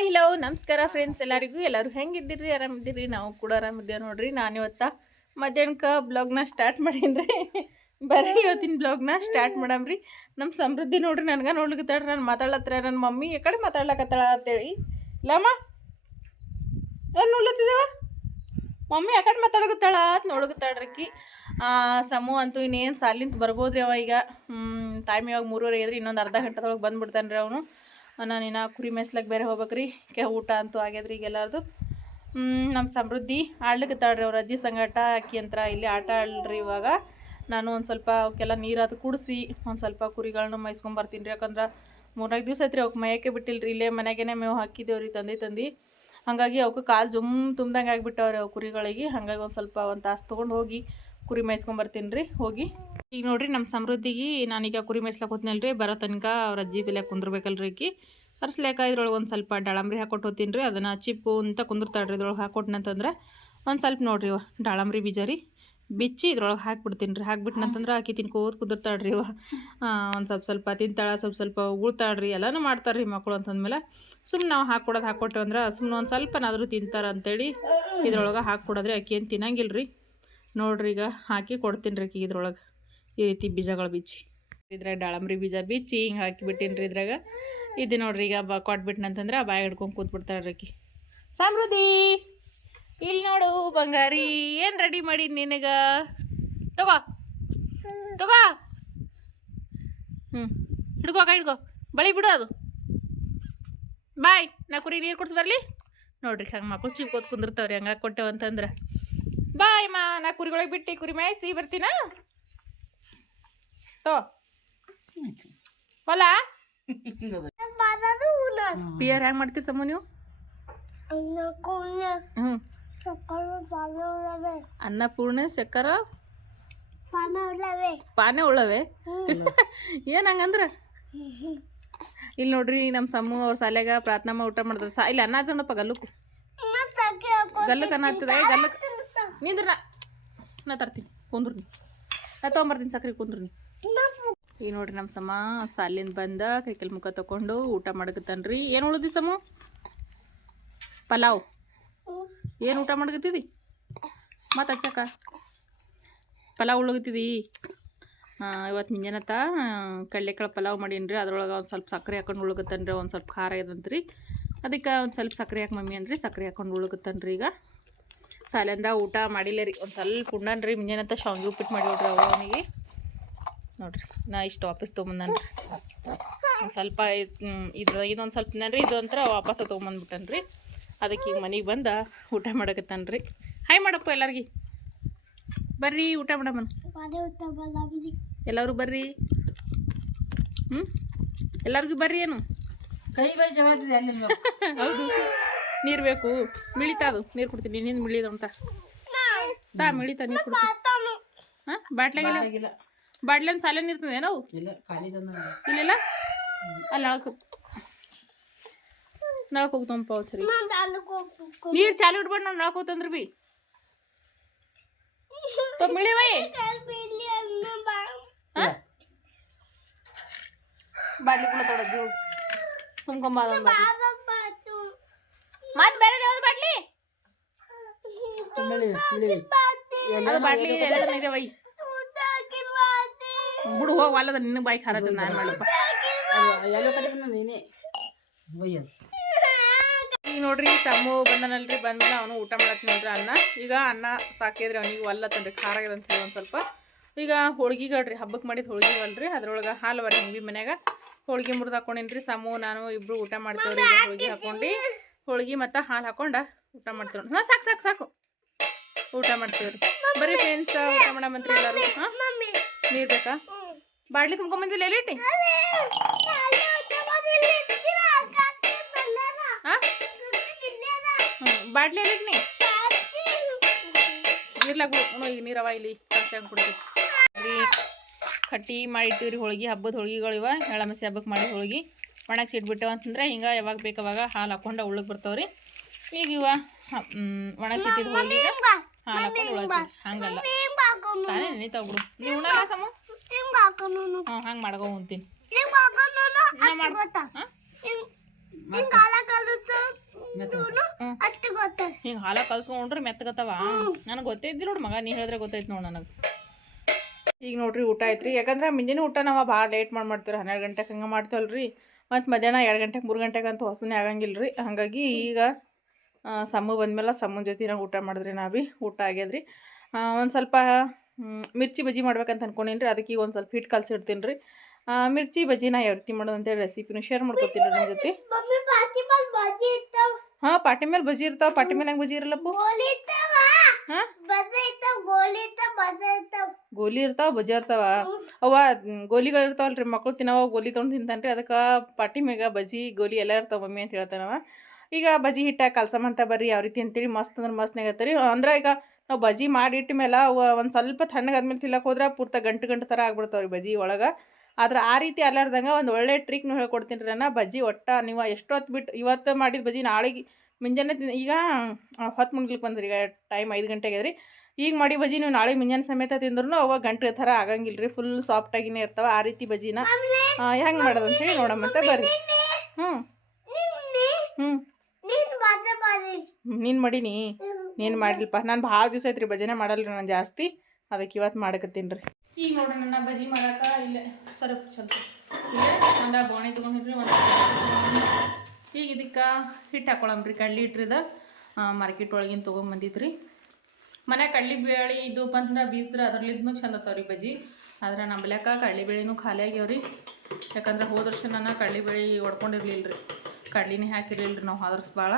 Hi hello, ನಮಸ್ಕಾರ friends ಎಲ್ಲರಿಗೂ. ಎಲ್ಲರೂ ಹೆಂಗಿದ್ದೀರಿ? ಆರಾಮಿದ್ದೀರಿ? ನಾವು ಕೂಡ ಆರಾಮಿದ್ದೇವೆ ನೋಡ್ರಿ. ನಾನು ಇವತ್ತ ಮಧ್ಯಾಹ್ನಕ್ಕೆ ಬ್ಲಾಗ್ನ ಸ್ಟಾರ್ಟ್ ಮಾಡೀನಿ ಬರೀ ಇವತ್ತಿನ ಬ್ಲಾಗ್ನ ಸ್ಟಾರ್ಟ್ ಮಾಡಮ್ರಿ. ನಮ್ಮ ಸಮೃದ್ಧಿ ನೋಡ್ರಿ, ನನಗೆ ನೋಡ್ಲಿಕ್ಕೆ ನಾನು ಮಾತಾಡ್ಲತ್ರ ನನ್ನ ಮಮ್ಮಿ ಈ ಕಡೆ ಮಾತಾಡ್ಲಕತ್ತಾಳ ಅಂತೇಳಿ. ಇಲ್ಲಮ್ಮ ಏನು ನೋಡ್ಲತ್ತಿದ್ದೇವ ಮಮ್ಮಿ ಆ ಕಡೆ ಮಾತಾಡಕತ್ತಾಳ ಅಂತ ನೋಡಕತ್ತಾಳ್ರಿಕಿ ಸಮೂಹ ಅಂತೂ ಇನ್ನೇನು ಸಾಲಿಂತ ಬರ್ಬೋದ್ರಿ ಅವ ಈಗ. ಟೈಮ್ ಇವಾಗ ಮೂರುವರೆ ಇದ್ರೆ ಇನ್ನೊಂದು ಅರ್ಧ ಗಂಟೆದೊಳಗೆ ಬಂದ್ಬಿಡ್ತಾನೆ ರೀ ಅವನು. ನಾನು ಇನ್ನು ಕುರಿ ಮೇಯ್ಸ್ಲಕ್ಕೆ ಬೇರೆ ಹೋಗ್ಬೇಕ್ರಿ. ಕೆ, ಊಟ ಅಂತೂ ಆಗ್ಯದ್ರಿ ಈಗ ಎಲ್ಲರದು. ನಮ್ಮ ಸಮೃದ್ಧಿ ಆಡ್ಲಿಕತ್ತಾಳ್ರಿ ಅವ್ರ ಅಜ್ಜಿ ಸಂಗಟ, ಅಕ್ಕಿ ಅಂತ ಇಲ್ಲಿ ಆಟ ಆಡ್ರಿ ಇವಾಗ. ನಾನು ಒಂದು ಸ್ವಲ್ಪ ಅವಕ್ಕೆಲ್ಲ ನೀರು ಅದು ಕುಡಿಸಿ, ಒಂದು ಸ್ವಲ್ಪ ಕುರಿಗಳನ್ನ ಮೈಸ್ಕೊಂಬರ್ತೀನಿ ರೀ ಯಾಕಂದ್ರೆ ಮೂರ್ನಾಲ್ಕು ದಿವಸ ಐತ್ರಿ ಅವಕ್ಕೆ ಮಯಕ್ಕೆ ಬಿಟ್ಟಿಲ್ರಿ. ಇಲ್ಲೇ ಮನೆಗೇನೆ ಮೇವು ಹಾಕಿದ್ದೇವ್ರಿ ತಂದೆ, ತಂದು. ಹಾಗಾಗಿ ಅವಕ್ಕೆ ಕಾಲು ಜುಮ್ ತುಂಬ್ದಂಗೆ ಆಗಿಬಿಟ್ಟವ್ರಿ ಅವು ಕುರಿಗಳಿಗೆ. ಹಾಗಾಗಿ ಒಂದು ಸ್ವಲ್ಪ ಒಂದು ತಾಸು ತೊಗೊಂಡು ಹೋಗಿ ಕುರಿ ಮೇಯ್ಸ್ಕೊಂಬರ್ತೀನಿ ರೀ, ಹೋಗಿ. ಈಗ ನೋಡ್ರಿ ನಮ್ಮ ಸಮೃದ್ಧಿಗೆ ನಾನೀಗ ಕುರಿ ಮೇಯ್ಸ್ಲಕ್ಕೆ ಹೋದ್ನಲ್ಲ ರೀ ಬರೋ ತನಕ ಅವ್ರ ಅಜ್ಜಿ ಬೆಲೆ ಕುಂದ್ರಬೇಕಲ್ರಿ ಈಕಿ. ಅರ್ಸ್ಲೇಕ ಇದ್ರೊಳಗೆ ಒಂದು ಸ್ವಲ್ಪ ಡಾಳಂಬ್ರಿ ಹಾಕೊಟ್ಟು ಹೋತೀನಿ ರೀ, ಅದನ್ನು ಚಿಪ್ಪು ಅಂತ ಕುಂದಿರ್ತಾಳ್ರಿ ಇದ್ರೊಳಗೆ ಹಾಕೊಟ್ನಂತಂದ್ರೆ ಒಂದು ಸ್ವಲ್ಪ ನೋಡ್ರಿ ಇವ, ಡಾಳಂಬ್ರಿ ಬೀಜ ರೀ. ಬಿಚ್ಚಿ ಇದ್ರೊಳಗೆ ಹಾಕ್ಬಿಡ್ತೀನಿ ರೀ ಹಾಕ್ಬಿಟ್ನಂತಂದ್ರೆ ಆಕಿ ತಿನ್ಕೋದು ಕುದುರ್ತಾಳ್ರಿ ಇವ. ಒಂದು ಸ್ವಲ್ಪ ಸ್ವಲ್ಪ ತಿಂತಾಳ, ಸ್ವಲ್ಪ ಸ್ವಲ್ಪ ಉಗುಳ್ತಾಳ್ರಿ, ಎಲ್ಲನೂ ಮಾಡ್ತಾರೆ ರೀ ಮಕ್ಕಳು ಅಂತಂದ್ಮೇಲೆ. ಸುಮ್ಮನೆ ನಾವು ಹಾಕ್ಕೊಡೋದು ಹಾಕ್ಕೊಟ್ಟೆವು ಅಂದ್ರೆ ಸುಮ್ಮನೆ ಒಂದು ಸ್ವಲ್ಪನಾದರೂ ತಿಂತಾರ ಅಂತೇಳಿ ಇದ್ರೊಳಗೆ ಹಾಕ್ಕೊಡೋದ್ರಿ, ಆಕಿ ಏನು ತಿನ್ನಂಗಿಲ್ಲ ರೀ ನೋಡ್ರಿ ಈಗ ಹಾಕಿ ಕೊಡ್ತೀನಿ ರೀ ಇದ್ರೊಳಗೆ. ಈ ರೀತಿ ಬೀಜಗಳು ಬಿಚ್ಚಿ. ಇದ್ರಾಗ ದಾಳಂಬ್ರಿ ಬೀಜ ಬಿಚ್ಚಿ ಹಿಂಗೆ ಹಾಕಿಬಿಟ್ಟಿನಿ ರೀ ಇದ್ರಾಗ. ಇದು ನೋಡ್ರಿ ಈಗ ಬ ಕೊಟ್ಬಿಟ್ನಂತಂದ್ರೆ ಆ ಬಾಯಿ ಹಿಡ್ಕೊಂಡು ಕೂತ್ಬಿಡ್ತಾರೆ ರೀ ಸಮೃದ್ಧಿ ಇಲ್ಲಿ ನೋಡು ಬಂಗಾರಿ, ಏನು ರೆಡಿ ಮಾಡಿ ನಿನಗ? ತಗೋ ತಗೋ. ಹ್ಞೂ ಹಿಡ್ಕೋ ಹಿಡ್ಕೋ. ಬಳಿ ಬಿಡು ಅದು. ಬಾಯ್, ನಾ ಕುರಿ ನೀರು ಕೊಡ್ತು ಬರಲಿ. ನೋಡ್ರಿ ಹಂಗೆ ಮಕ್ಕಳು ಚಿಪ್ಕೋತ್ ಕುಂದಿರ್ತಾವ್ರಿ ಹಂಗೆ ಕೊಟ್ಟೆವು ಅಂತಂದ್ರೆ. ಬಾಯ್ ಮಾ, ನಾ ಕುರಿಗಳಿಗೆ ಬಿಟ್ಟು, ಕುರಿ ಮೇಯಿಸಿ ಬರ್ತೀನ? ತೋ. ಹೊಲ? ಪಿಯರ್ ಹ್ಯಾಂಗ ಮಾಡ್ತೀರಿ ಸಮ್ಮ ನೀವು? ಹ್ಞೂ ಅನ್ನಪೂರ್ಣ ಸಕ್ಕರ ಪಾನೆ ಉಳ್ಳವೆ? ಏನ್ ಹಂಗಂದ್ರ? ಇಲ್ಲಿ ನೋಡ್ರಿ ನಮ್ಮ ಸಮ್ಮು ಅವ್ರ ಸಾಲ್ಯಾಗ ಪ್ರಾರ್ಥನಾ ಊಟ ಮಾಡಿದ್ರು ಸಾ, ಇಲ್ಲಿ ಅನ್ನ ಹಚ್ಚಣಪ್ಪ ಗಲ್ಲುಕು. ಗಲ್ಲಕ್ಕೆ ಅನ್ನ ಆಗ್ತದೆ ಗಲ್ಲಕ್ಕೆ ನಿಂದ್ರ ನಾ ತರ್ತೀನಿ ಕುಂದ್ರು ನೀ ನಾ ತೊಗೊಂಬರ್ತೀನಿ ಸಕ್ರೆ ಕುಂದ್ರು ಈಗ ನೋಡ್ರಿ ನಮ್ಮ ಸಮ, ಸಾಲಿಂದ ಬಂದ ಕೈಕಲ್ ಮುಖ ತಕೊಂಡು ಊಟ ಮಾಡಕತ್ತಾನ್ರಿ ಏನು ಉಳಿದಿ ಸಮ? ಪಲಾವ್. ಏನು ಊಟ ಮಾಡಕತ್ತಿದಿ? ಮತ್ತೆ ಹಚ್ಚಕ್ಕ ಪಲಾವ್ ಉಳಗತ್ತಿದಿ ಇವತ್ತು ಮುಂಜಾನತ್ತ ಕಡಲೆಕಾಳು ಪಲಾವ್ ಮಾಡೀನಿ ಅದ್ರೊಳಗೆ ಒಂದು ಸ್ವಲ್ಪ ಸಕ್ಕರೆ ಹಾಕೊಂಡು ಉಳಗತ್ತನ್ರಿ ಒಂದು ಸ್ವಲ್ಪ ಖಾರ ಇದಂತ್ರಿ. ಅದಕ್ಕೆ ಒಂದು ಸ್ವಲ್ಪ ಸಕ್ಕರೆ ಹಾಕಿ ಮಮ್ಮಿ ಅಂದ್ರಿ. ಸಕ್ಕರೆ ಹಾಕೊಂಡು ಉಳಗತ್ತನ್ರಿ ಈಗ. ಸಾಲಿಂದ ಊಟ ಮಾಡಿಲ್ಲ ರೀ. ಒಂದು ಸ್ವಲ್ಪ ಉಣ್ಣನ್ರಿ ಮುಂಜಾನಂತ ಶಾವ್ಗೆ ಉಪ್ಪಿಟ್ಟು ಮಾಡಿ ನೋಡ್ರಿ ಅವನಿಗೆ. ನೋಡ್ರಿ ನಾ ಇಷ್ಟು ವಾಪಸ್ ತೊಗೊಂಬಂದನ್ರಿ ಒಂದು ಸ್ವಲ್ಪ ಇದ್ರ ಇದೊಂದು ಸ್ವಲ್ಪ ತಿನ್ನನ್ರಿ ಇದು ಒಂಥರ ವಾಪಸ್ ತೊಗೊಂಬಂದ್ಬಿಟ್ಟನ್ರಿ ಅದಕ್ಕೆ ಈಗ ಮನೆಗೆ ಬಂದ ಊಟ ಮಾಡಕತ್ತಾನ್ರಿ ಹಾಯ್ ಮಾಡಪ್ಪ ಎಲ್ಲರಿಗೆ. ಬರ್ರಿ ಊಟ ಮಾಡಮ್ಮನ. ಎಲ್ಲರೂ ಬರ್ರಿ. ಹ್ಞೂ ಎಲ್ಲರಿಗೂ ಬರ್ರಿ ಏನು. ಕೈ ಬೈ ಜವಾಬ್ದಾರಿ ಅಲ್ಲಿ ಹೌದು. ನೀರು ಬೇಕು. ಮಿಳಿತಾ ಅದು. ನೀರು ಕೊಡ್ತೀನಿ. ನಿನ್ನಿಂದ ಮಿಳಿದ ಅಂತ. ತಾ ಮಿಳಿತಾ ನೀರು ಕೊಡ್ತೀನಿ. ಹಾಂ? ಬಾಟ್ಲಾಗಿಲ್ಲ? ಬಾಟ್ಲನ್ ಸಾಲೆ ನೀರು ಏನೋ ಇಲ್ಲ ಇಲ್ಲೆಲ್ಲ? ಅಲ್ಲಿ ನಳಕ ನಳಕ್ಕೆ ಹೋಗ್ತಂಪ ಸರಿ ನೀರು ಚಾಲು ಇಡ್ಬೇಡ ನಾವು ನಳಕ್ಕೆ ಹೋಗ್ತಂದ್ರೆ ಬಿ. ತೊ ಮಿಳಿವೈ ಬಾಟ್ಲಿ ಕೂಡ ತುಂಬ್ಕೊಂಬ ಬಾಟ್ಲಿ. ಮತ್ತೆ ಬೇರೆ ಯಾವ್ದು ಬಾಟ್ಲಿ? ಅದು ಬಾಟ್ಲಿ ಇದೆ ಬಿಡು ಹೋಗಿ ಅಲ್ಲದ ನಿನ್ನ ಬಾಯಿ ಖಾರ ನಾನು ಮಾಡಪ್ಪ ಎಲ್ಲೋ ಕಡೆ ನೀನೇ? ಈಗ ನೋಡ್ರಿ ತಮ್ಮು ಬಂದನಲ್ರಿ ಬಂದ್ಮೇಲೆ ಅವನು ಊಟ ಮಾಡತ್ ನೋಡ್ರಿ ಅನ್ನ. ಈಗ ಅನ್ನ ಸಾಕಿದ್ರಿ ಅವನಿಗೆ ಒಲ್ಲತ್ತನ್ರಿ ಖಾರ ಆಗ್ಯದ ಅಂತ ಹೇಳಿ ಒಂದು ಸ್ವಲ್ಪ. ಈಗ ಹೋಳ್ಗಿಗಳ್ರಿ ಹಬ್ಬಕ್ಕೆ ಮಾಡಿದ ಹೋಳ್ಗಿಗಳ್ರಿ. ಅದ್ರೊಳಗೆ ಹಾಲು ವರೆ ಹಿಂಗಿ ಮನ್ಯಾಗ ಹೋಳ್ಗೆ ಮುರಿದು ಹಾಕೊಂಡಿನ್ರಿ. ಸಮು ನಾನು ಇಬ್ರು ಊಟ ಮಾಡ್ತೇವ್ರಿ ಈಗ ಹೋಳ್ಗೆ ಹಾಕೊಂಡು. ಹೋಳ್ಗೆ ಮತ್ತು ಹಾಲು ಹಾಕೊಂಡ ಊಟ ಮಾಡ್ತೀವಿ ಹಾಂ ಸಾಕು ಸಾಕು ಸಾಕು. ಊಟ ಮಾಡ್ತೀವ್ರಿ. ಬರೀ ಫ್ರೆಂಡ್ಸ್ ಊಟ ಮಾಡಮಂತ್ರಿ ಎಲ್ಲರೂ. ಹಾಂ? ನೀರು ಬೇಕಾ? ಬಾಡ್ಲಿ ತುಂಬ್ಕೊಂಬಂದಿಲ್ಲ ಎಲ್ಲಿಟ್ಟಿ ಹಾಂ? ಬಾಡ್ಲಿ ಎಲ್ಲಿಟ್ನಿ ನೀರ್ಲಾಗ ಈಗ ನೀರವ ಇಲ್ಲಿ ಕಳ್ಸಿ ಹಂಗೆ ಕುಡಿತೀವಿ ಕಟ್ಟಿ ಮಾಡಿಟ್ಟಿವ್ರಿ ಹೋಳ್ಗೆ. ಹಬ್ಬದ ಹೋಳಿಗೆಗಳಿವ. ಇವ ಎಳಮಸಿ ಹಬ್ಬಕ್ಕೆ ಮಾಡಿ ಹೋಳ್ಗೆ. ಒಣಗಿಸಿ ಇಟ್ಬಿಟ್ಟೆವು ಅಂತಂದ್ರೆ ಹಿಂಗೆ ಯಾವಾಗ ಬೇಕು ಅವಾಗ ಹಾಲು ಹಾಕೊಂಡು ಬರ್ತಾವೆ ಬರ್ತಾವ್ರಿ. ಈಗ ಇವ ಒಣಗಿಸಿಟ್ಟಿದ ಹೋಗಿ ಹಾಲು ಹಾಕೊಂಡು ಉಳತ್ತೀವಿ ಹಂಗಲ್ಲ. ತಾನೇ ನೆನೀತಾವ ಬಿಡು ನೀವು ಸಮ? ಹಾಂ ಹಂಗೆ ಮಾಡ್ಕೊ ಉಣ್ತೀನಿ. ಹಿಂಗೆ ಹಾಲ ಕಲ್ಸ್ಕೊಂಡ್ರೆ ಮೆತ್ತಗತ್ತವ ನನಗೆ ಗೊತ್ತಿದ್ದಿಲ್ಲ ನೋಡು ಮಗ ನೀ ಹೇಳಿದ್ರೆ ಗೊತ್ತೈತೆ ನೋಡು ನನಗೆ. ಈಗ ನೋಡ್ರಿ ಊಟ ಐತ್ರಿ ಯಾಕಂದ್ರೆ ಮುಂಜಾನೆ ಊಟ ನಾವು ಭಾಳ ಲೇಟ್ ಮಾಡಿ ಮಾಡ್ತೀವಿ ಹನ್ನೆರಡು ಗಂಟೆಗೆ ಹಂಗೆ ಮಾಡ್ತೀವಲ್ರಿ. ಮತ್ತು ಮಧ್ಯಾಹ್ನ ಎರಡು ಗಂಟೆಗೆ ಮೂರು ಗಂಟೆಗೆ ಅಂತ ಹೊಸನೇ ಆಗಂಗಿಲ್ಲ ರೀ ಹಾಗಾಗಿ ಈಗ ಸಮ್ಮು ಬಂದಮೇಲೆ ಸಮ್ಮನ ಜೊತೆ ನಾವು ಊಟ ಮಾಡಿದ್ರಿ ನಾ ಭೀ ಊಟ ಆಗ್ಯದ್ರಿ ಒಂದು ಸ್ವಲ್ಪ ಮಿರ್ಚಿ ಬಜ್ಜಿ ಮಾಡ್ಬೇಕಂತ ಅನ್ಕೊಂಡೀನಿ ರೀ ಅದಕ್ಕೆ ಈಗ ಒಂದು ಸ್ವಲ್ಪ ಹಿಟ್ಟು ಕಲ್ಸಿಡ್ತೀನಿ ರೀ ಮಿರ್ಚಿ ಬಜ್ಜಿನ ಯಾವ ರೀತಿ ಮಾಡೋದು ಅಂತೇಳಿ ರೆಸಿಪಿನೂ ಶೇರ್ ಮಾಡ್ಕೊತೀನಿ ನಿಮ್ಮ ಜೊತೆ ಮಮ್ಮಿ ಪಾಟಿ ಮೇಲೆ ಬಜಿ ಇರ್ತಾವ ಹಾಂ ಪಾಟಿ ಮೇಲೆ ಬಜಿ ಹೆಂಗೆ ಬಜ್ಜಿ ಇರಲ್ಲಪ್ಪು? ಗೋಲಿ ಇರ್ತಾವ? ಹಾಂ? ಬಜ್ಜಿ ಇರ್ತಾವ ಅವ ಗೋಲಿಗಳು ಇರ್ತಾವಲ್ರಿ ಮಕ್ಳು ತಿನ್ನವ ಗೋಲಿ ತೊಗೊಂಡು ತಿಂತಾನ್ರಿ ಅದಕ್ಕೆ ಪಾಟಿ ಮ್ಯಾಗ ಬಜಿ ಗೋಲಿ ಎಲ್ಲ ಇರ್ತಾವ ಮಮ್ಮಿ ಅಂತ ಹೇಳ್ತಾನವ. ಈಗ ಬಜಿ ಹಿಟ್ಟ ಕಲ್ಸಮಂತ ಬರ್ರಿ ಯಾವ ರೀತಿ ಅಂತೇಳಿ ಮಸ್ತ್ ಅಂದ್ರೆ ಮಸ್ತ್ ರೀ ಅಂದ್ರೆ ಈಗ ನಾವು ಬಜಿ ಮಾಡಿ ಇಟ್ಟ ಮೇಲೆ ಒಂದು ಸ್ವಲ್ಪ ತಣ್ಣಗಾದ್ಮೇಲೆ ತಿಲ್ಲಕ್ಕೆ ಹೋದ್ರೆ ಪೂರ್ತ ಗಂಟು ಗಂಟು ಥರ ಆಗ್ಬಿಡ್ತಾವ್ರಿ ಬಜಿ ಒಳಗೆ. ಆದ್ರೆ ಆ ರೀತಿ ಅಲ್ಲಾರ್ದಂಗೆ ಒಂದು ಒಳ್ಳೆ ಟ್ರಿಕ್ನು ಹೇಳ್ಕೊಡ್ತೀನಿ ರೀ ನಾನು ಬಜ್ಜಿ ಒಟ್ಟು ನೀವು ಎಷ್ಟೊತ್ತು ಬಿಟ್ಟು ಇವತ್ತು ಮಾಡಿದ ಬಜ್ಜಿ ನಾಳೆಗೆ ಮುಂಜಾನೆ ಈಗ ಹೊತ್ತು ಮುಂಗ್ಲಿಕ್ಕೆ ಬಂದ್ರಿ ಈಗ ಟೈಮ್ ಐದು ಗಂಟೆಗೆ ರೀ ಈಗ ಮಾಡಿ ಬಜ್ಜಿ ನೀವು ನಾಳೆ ಮುಂಜಾನೆ ಸಮೇತ ತಿಂದ್ರೂ ಅವಾಗ ಗಂಟೆ ಥರ ಆಗಂಗಿಲ್ಲ ರೀ ಫುಲ್ ಸಾಫ್ಟಾಗಿನೇ ಇರ್ತಾವೆ. ಆ ರೀತಿ ಬಜ್ಜಿನ ಹೆಂಗೆ ಮಾಡೋದು ಅಂತ ಹೇಳಿ ಮತ್ತೆ ಬರ್ರಿ. ಹ್ಞೂ ಹ್ಞೂ ನೀನ್ ಮಾಡೀನಿ. ನೀನು ಮಾಡಿಲ್ಪ ನಾನು ಭಾಳ ದಿವಸ ಐತ್ರಿ ಭಜನೆ ಮಾಡಲ್ಲ ರೀ ನಾನು ಜಾಸ್ತಿ. ಅದಕ್ಕೆ ಇವತ್ತು ಮಾಡಕತ್ತೀನಿ ರೀ. ಈಗ ನೋಡ್ರಿ ನನ್ನ ಬಜ್ಜಿ ಮಾಡಕ್ಕೆ ಇಲ್ಲೇ ಸರಪ್ ಚಂದ. ಇಲ್ಲೇ ಒಂದು ಬೋಣಿ ತೊಗೊಂಡಿದ್ರಿ, ಒಂದು ಈಗ ಇದಕ್ಕೆ ಹಿಟ್ಟು ಹಾಕೊಳಂಬ್ರಿ, ಕಡ್ಲಿ ಇಟ್ರಿದ ಮಾರ್ಕೆಟ್ ಒಳಗಿನ ತೊಗೊಂಬಂದಿದ್ರಿ ಮನೆ ಕಡ್ಲಿ ಬೇಳೆ ಇದು ಬಂದ್ರೆ ಬೀಸಿದ್ರೆ ಅದ್ರಲ್ಲಿದ್ನು ಚಂದ ತವ್ರಿ ಬಜ್ಜಿ ಆದ್ರೆ ನಮ್ಮ ಬೆಳ್ಯಾಕ ಕಡ್ಲಿ ಬೇಳೆನೂ ಖಾಲಿ ಆಗ್ಯಾವ್ರಿ. ಯಾಕಂದ್ರೆ ಹೋದ ವರ್ಷ ನಾನು ಕಡ್ಲಿ ಬೇಳೆ ಒಡ್ಕೊಂಡಿರ್ಲಿಲ್ಲ ರೀ ಕಡ್ಲಿನೇ ಹಾಕಿರ್ಲಿಲ್ಲ ರೀ ನಾವು ಹೋದ್ರಸ್ ಭಾಳ